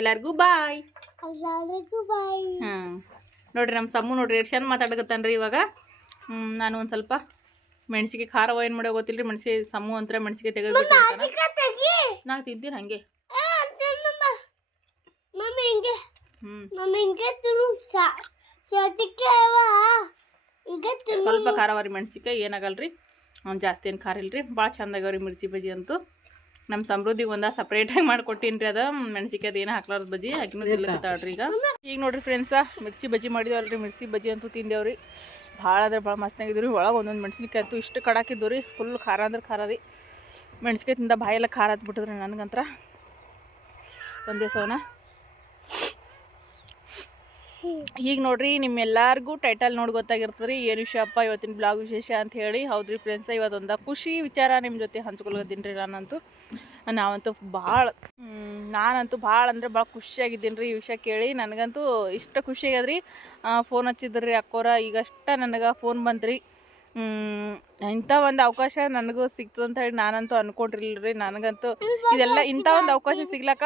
ಎಲ್ಲರಿಗೂ ಬಾಯ್ ಎಲ್ಲರಿಗೂ ಬಾಯ್ ಹಾ ನೋಡ್ರಿ ನಮ್ಮ ಸಮ್ಮು ನೋಡ್ರಿ ಎಷ್ಟು ಚಂದ ಮಾತಾಡಕತ್ತಾನ್ರಿ ಇವಾಗ. ಹ್ಮ್ ನಾನು ಒಂದು ಸ್ವಲ್ಪ ಮೆಣಸಿಗೆ ಖಾರವ ಏನು ಮಾಡೋ ಗೊತ್ತಿಲ್ರಿ? ಮೆಣಸಿಗೆ ಸಮ್ಮು ಅಂತ ಮೆಣಸಿಗೆ ತೆಗೆದು ತೆಗಿ. ನಾ ತಿಂತೀನಿ ಹಂಗೆ. ಸ್ವಲ್ಪ ಖಾರವಾರಿ ಮೆಣಸಿಕಾಯಿ ಏನಾಗಲ್ರಿ? ಅವ್ನು ಜಾಸ್ತಿ ಏನು ಖಾರ ಇಲ್ರಿ? ಭಾಳ ಚಂದ ಆಗ್ಯಾವ್ರಿ ಮಿರ್ಚಿ ಬಜ್ಜಿ ಅಂತೂ. ನಮ್ಮ ಸಮೃದ್ಧಿಗೆ ಒಂದ ಸಪ್ರೇಟಾಗಿ ಮಾಡ್ಕೊಟ್ಟೀನಿ ರೀ ಅದು. ಮೆಣಸಿಕಾಯಿ ಏನು ಹಾಕ್ಲಾರ್ದು ಬಜ್ಜಿ? ಹಾಕಿನೂ ತಿನ್ಲಕತ್ತಾಳ್ರಿ ಈಗ. ಈಗ ನೋಡ್ರಿ ಫ್ರೆಂಡ್ಸ ಮಿರ್ಚಿ ಬಜ್ಜಿ ಮಾಡಿದೇವಲ್ರಿ. ಮಿರ್ಚಿ ಬಜ್ಜಿ ಅಂತೂ ತಿಂದೇವ್ರಿ. ಭಾಳ ಅಂದ್ರೆ ಭಾಳ ಮಸ್ತಾಗಿದ್ದು ರೀ ಒಳಗೆ ಒಂದೊಂದು ಮೆಣಸಿನ್ಕಾಯಿ ಅಂತೂ ಇಷ್ಟು ಕಡಾಕಿದ್ದು ರೀ ಫುಲ್ ಖಾರ ಅಂದ್ರೆ ಖಾರ ರೀ. ಮೆಣಸಿನ್ಕಾಯಿ ತಿಂದ ಬಾಯೆಲ್ಲ ಖಾರ ಹತ್ಬಿಟ್ಟಿದ್ರಿ ನನಗಂತ್ರ. ಒಂದೇ ಸವನ ಈಗ ನೋಡ್ರಿ, ನಿಮ್ಮೆಲ್ಲರಿಗೂ ಟೈಟಲ್ ನೋಡಿ ಗೊತ್ತಾಗಿರ್ತದೆ ಏನು ವಿಷಯಪ್ಪ ಇವತ್ತಿನ ಬ್ಲಾಗ್ ವಿಶೇಷ ಅಂತ ಹೇಳಿ. ಹೌದ್ರಿ ಫ್ರೆಂಡ್ಸ ಇವತ್ತೊಂದು ಖುಷಿ ವಿಚಾರ ನಿಮ್ಮ ಜೊತೆ ಹಂಚ್ಕೊಳ್ಳೋದಿನ್ರಿ ರೀ ನಾನಂತೂ. ನಾವಂತೂ ಭಾಳ ನಾನಂತೂ ಭಾಳ ಅಂದ್ರೆ ಭಾಳ ಖುಷಿಯಾಗಿದ್ದೀನಿ ರೀ ಈ ವಿಷಯ ಕೇಳಿ. ನನಗಂತೂ ಇಷ್ಟ ಖುಷಿ ಆಗ್ಯದ್ರಿ. ಫೋನ್ ಹಚ್ಚಿದ್ರಿ ಅಕ್ಕೋರ. ಈಗಷ್ಟ ನನಗೆ ಫೋನ್ ಬಂದ್ರಿ. ಇಂಥ ಒಂದು ಅವಕಾಶ ನನಗೂ ಸಿಗ್ತದೆ ಅಂತ ಹೇಳಿ ನಾನಂತೂ ಅನ್ಕೊಂಡಿರ್ಲಿಲ್ಲ ರೀ ನನಗಂತೂ ಇದೆಲ್ಲ ಇಂಥ ಒಂದು ಅವಕಾಶ ಸಿಗ್ಲಕ್ಕ?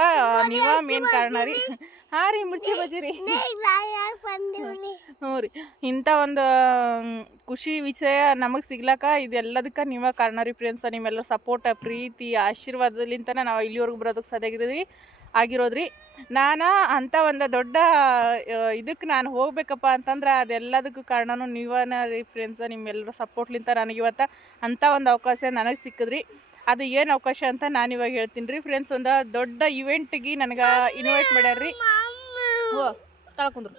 ನೀವ ಮೇನ್ ಕಾರಣ ರೀ? ಹಾಂ ರೀ ಮುಚ್ಚಿ ಬಜ್ಜಿ ರೀ ಯಾಕೆ ಹ್ಞೂ ರೀ. ಇಂಥ ಒಂದು ಖುಷಿ ವಿಷಯ ನಮಗೆ ಸಿಗ್ಲಕ್ಕ? ಇದೆಲ್ಲದಕ್ಕೆ ನೀವೇ ಕಾರಣ ರೀ ಫ್ರೆಂಡ್ಸ ನಿಮ್ಮೆಲ್ಲ ಸಪೋರ್ಟ್ ಪ್ರೀತಿ ಆಶೀರ್ವಾದಲಿಂತನೇ ನಾವು ಇಲ್ಲಿವರೆಗೂ ಬರೋದಕ್ಕೆ ಸಾಧ್ಯ ಆಗಿದ್ದೀವಿ ಆಗಿರೋದ್ರಿ. ನಾನು ಅಂಥ ಒಂದು ದೊಡ್ಡ ಇದಕ್ಕೆ ನಾನು ಹೋಗ್ಬೇಕಪ್ಪ ಅಂತಂದ್ರೆ ಅದೆಲ್ಲದಕ್ಕೂ ಕಾರಣನೂ ನೀವನ ರೀ ಫ್ರೆಂಡ್ಸ ನಿಮ್ಮೆಲ್ಲರ ಸಪೋರ್ಟ್ಲಿಂತ ನನಗೆ ಇವತ್ತು ಅಂಥ ಒಂದು ಅವಕಾಶ ನನಗೆ ಸಿಕ್ಕಿದ್ರಿ. ಅದು ಏನು ಅವಕಾಶ ಅಂತ ನಾನು ಇವಾಗ ಹೇಳ್ತೀನಿ ರೀ ಫ್ರೆಂಡ್ಸ್ ಒಂದು ದೊಡ್ಡ ಇವೆಂಟ್ಗೆ ನನಗೆ ಇನ್ವೈಟ್ ಮಾಡ್ಯಾರ ರೀ ಓ ತಳ್ಕೊಂಡ್ರು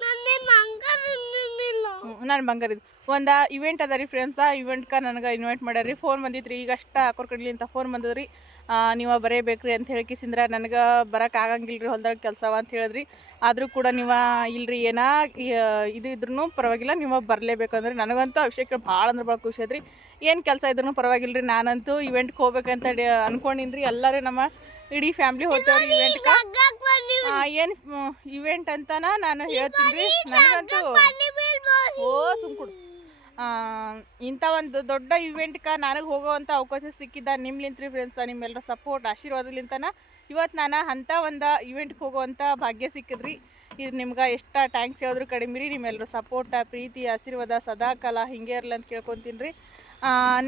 ನಾನು ಬಂಗಾರ ಇದು ಒಂದು ಇವೆಂಟ್ ಅದ ರೀ ಫ್ರೆಂಡ್ಸ ಇವೆಂಟ್ಗೆ ನನಗೆ ಇನ್ವೈಟ್ ಮಾಡ್ಯಾರ್ರಿ. ಫೋನ್ ಬಂದಿತ್ತು ರೀ ಈಗ ಅಷ್ಟು ಹಾಕೋರ್ ಕಡ್ಲಿ ಅಂತ ಫೋನ್ ಬಂದದ ರೀ ನೀವು ರೀ ಅಂತ ಹೇಳ್ಕಿಸಿಂದ್ರೆ ನನಗೆ ಬರೋಕೆ ಆಗಂಗಿಲ್ಲ ರೀ ಹೊಲ್ದಾಗ ಕೆಲಸವ ಅಂತ ಹೇಳಿದ್ರಿ. ಆದರೂ ಕೂಡ ನೀವು ಇಲ್ರಿ ಏನಾ ಇದು ಇದ್ರೂ ಪರವಾಗಿಲ್ಲ ನೀವು ಬರಲೇಬೇಕಂದ್ರೆ ನನಗಂತೂ ಆ ವಿಷಯಕ್ಕೆ ಭಾಳ ಅಂದ್ರೆ ಭಾಳ ಖುಷಿ ಐತ್ರಿ ಏನು ಕೆಲಸ ಇದ್ರೂ ಪರವಾಗಿಲ್ಲ ರೀ ನಾನಂತೂ ಇವೆಂಟ್ಗೆ ಹೋಗ್ಬೇಕಂತ ಅನ್ಕೊಂಡಿನ್ರಿ. ಎಲ್ಲರೂ ನಮ್ಮ ಇಡೀ ಫ್ಯಾಮ್ಲಿ ಹೋಗ್ತೇವ್ರಿ ಇವೆಂಟ್ಗೆ ಏನು ಇವೆಂಟ್ ಅಂತನ ನಾನು ಹೇಳ್ತೀನಿ ರೀ ನನಗಂತೂ ಓ ಸುಮ್ಕುಡು. ಇಂಥ ಒಂದು ದೊಡ್ಡ ಇವೆಂಟ್ಗೆ ನನಗೆ ಹೋಗೋವಂಥ ಅವಕಾಶ ಸಿಕ್ಕಿದ್ದ ನಿಮ್ಲಿಂತ್ರಿ ಫ್ರೆಂಡ್ಸ ನಿಮ್ಮೆಲ್ಲರ ಸಪೋರ್ಟ್ ಆಶೀರ್ವಾದಲಿಂತನ ಇವತ್ತು ನಾನು ಅಂಥ ಒಂದು ಇವೆಂಟ್ಗೆ ಹೋಗೋವಂಥ ಭಾಗ್ಯ ಸಿಕ್ಕಿದ್ರಿ. ಇದು ನಿಮ್ಗೆ ಎಷ್ಟು ಟ್ಯಾಂಕ್ಸ್ ಯಾವ್ದ್ರ ಕಡಿಮೆ ರೀ ನಿಮ್ಮೆಲ್ಲರ ಸಪೋರ್ಟ ಪ್ರೀತಿ, ಆಶೀರ್ವಾದ ಸದಾ ಕಾಲ ಹಿಂಗೆ ಇರಲಿ ಅಂತ ಕೇಳ್ಕೊತೀನಿ ರೀ.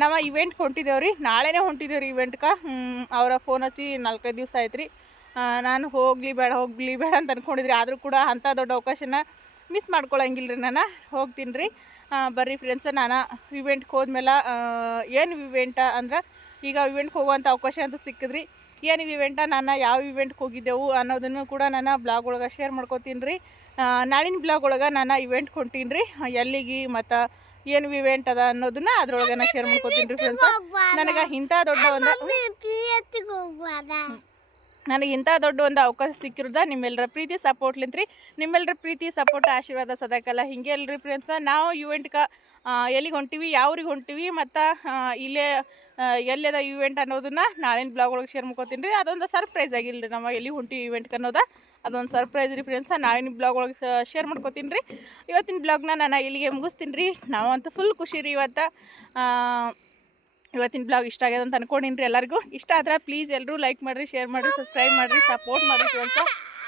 ನಾವು ಇವೆಂಟ್ ಹೊಂಟಿದ್ದೇವೆ ರೀ ನಾಳೆನೇ ಹೊಂಟಿದ್ದೇವೆ ರೀ ಇವೆಂಟ್ಗೆ ಅವರ ಫೋನ್ ಹಚ್ಚಿ ನಾಲ್ಕೈದು ದಿವಸ ಆಯ್ತು ರೀ ನಾನು ಹೋಗಲಿ ಬೇಡ ಹೋಗಲಿ ಬೇಡ ಅಂತ ಅಂದ್ಕೊಂಡಿದ್ರಿ ಆದರೂ ಕೂಡ ಅಂಥ ದೊಡ್ಡ ಅವಕಾಶನ ಮಿಸ್ ಮಾಡ್ಕೊಳಂಗಿಲ್ಲ ರೀ ನಾನು. ಹೋಗ್ತೀನಿ ರೀ. ಬರ್ರಿ ಫ್ರೆಂಡ್ಸ ನಾನು ಇವೆಂಟ್ಗೆ ಹೋದ್ಮೇಲೆ ಏನು ಇವೆಂಟ ಅಂದ್ರೆ ಈಗ ಇವೆಂಟ್ಗೆ ಹೋಗುವಂಥ ಅವಕಾಶ ಅಂತ ಸಿಕ್ಕಿದ್ರಿ ಏನು ಇವೆಂಟ ನಾನು ಯಾವ ಇವೆಂಟ್ಗೆ ಹೋಗಿದ್ದೆವು ಅನ್ನೋದನ್ನು ಕೂಡ ನಾನು ಬ್ಲಾಗ್ ಒಳಗೆ ಶೇರ್ ಮಾಡ್ಕೊತೀನಿ ರೀ ನಾಳಿನ ಬ್ಲಾಗ್ ಒಳಗೆ ನಾನು ಇವೆಂಟ್ ಹೊಂಟೀನಿ ರೀ ಎಲ್ಲಿಗೆ ಮತ್ತು ಏನು ಇವೆಂಟ್ ಅದ ಅನ್ನೋದನ್ನ ಅದ್ರೊಳಗೆ ನಾನು ಶೇರ್ ಮಾಡ್ಕೊತೀನಿ ರೀ ಫ್ರೆಂಡ್ಸ್ ನನಗೆ ಇಂಥ ದೊಡ್ಡ ಒಂದು ನನಗೆ ಇಂಥ ದೊಡ್ಡ ಒಂದು ಅವಕಾಶ ಸಿಕ್ಕಿರೋದ ನಿಮ್ಮೆಲ್ಲರ ಪ್ರೀತಿ ಸಪೋರ್ಟ್ಲಿಂತ ರೀ. ನಿಮ್ಮೆಲ್ಲರ ಪ್ರೀತಿ ಸಪೋರ್ಟ್ ಆಶೀರ್ವಾದ ಸದಾಕಲ್ಲ. ಹಿಂಗೆ ಎಲ್ಲರಿ ಫ್ರೆಂಡ್ಸ ನಾವು ಇವೆಂಟ್ಗ ಎಲ್ಲಿಗೆ ಹೊಂಟಿವಿ, ಯಾವ್ರಿಗೆ ಹೊಂಟಿವಿ ಮತ್ತು ಇಲ್ಲೇ ಎಲ್ಲೆದ ಇವೆಂಟ್ ಅನ್ನೋದನ್ನ ನಾಳಿನ ಬ್ಲಾಗ್ ಒಳಗೆ ಶೇರ್ ಮಾಡ್ಕೊತೀನಿ ರೀ. ಅದೊಂದು ಸರ್ಪ್ರೈಸ್ ಆಗಿಲ್ಲ ರೀ ನಾವು ಎಲ್ಲಿ ಹೊಂಟಿವಿ ಇವೆಂಟ್ಗೆ ಅನ್ನೋದ. ಅದೊಂದು ಸರ್ಪ್ರೈಸ್ ರೀ ಫ್ರೆಂಡ್ಸ ನಾಳಿನ ಬ್ಲಾಗ್ ಒಳಗೆ ಶೇರ್ ಮಾಡ್ಕೋತೀನಿ ರೀ. ಇವತ್ತಿನ ಬ್ಲಾಗ್ನ ನಾನು ಇಲ್ಲಿಗೆ ಮುಗಿಸ್ತೀನಿ ರೀ. ನಾವಂತೂ ಫುಲ್ ಖುಷಿ ರೀ ಇವತ್ತು. ಇವತ್ತಿನ ಬ್ಲಾಗ್ ಇಷ್ಟ ಆಗ್ಯದ ಅಂತ ಅನ್ಕೊಂಡಿನ್ರಿ ಎಲ್ಲರಿಗೂ. ಇಷ್ಟ ಆದ್ರೆ ಪ್ಲೀಸ್ ಎಲ್ಲರೂ ಲೈಕ್ ಮಾಡಿರಿ ಶೇರ್ ಮಾಡಿರಿ ಸಬ್ಸ್ಕ್ರೈಬ್ ಮಾಡಿರಿ ಸಪೋರ್ಟ್ ಮಾಡಿರಿ ಅಂತ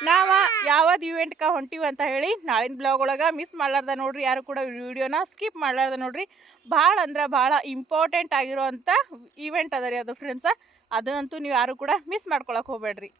ನಾವು ಯಾವ್ದು ಇವೆಂಟ್ಗೆ ಹೊಂಟಿವಿ ಅಂತ ಹೇಳಿ ನಾಳಿನ ಬ್ಲಾಗ್ ಒಳಗೆ ಮಿಸ್ ಮಾಡ್ಲಾರ್ದ ನೋಡ್ರಿ. ಯಾರು ಕೂಡ ವಿಡಿಯೋನ ಸ್ಕಿಪ್ ಮಾಡ್ಲಾರ್ದ ನೋಡ್ರಿ. ಭಾಳ ಅಂದ್ರೆ ಭಾಳ ಇಂಪಾರ್ಟೆಂಟ್ ಆಗಿರೋ ಅಂಥ ಇವೆಂಟ್ ಅದ ರೀ ಅದು ಫ್ರೆಂಡ್ಸ ಅದಂತೂ ನೀವು ಯಾರು ಕೂಡ ಮಿಸ್ ಮಾಡ್ಕೊಳಕ್ಕೆ ಹೋಗ್ಬೇಡ್ರಿ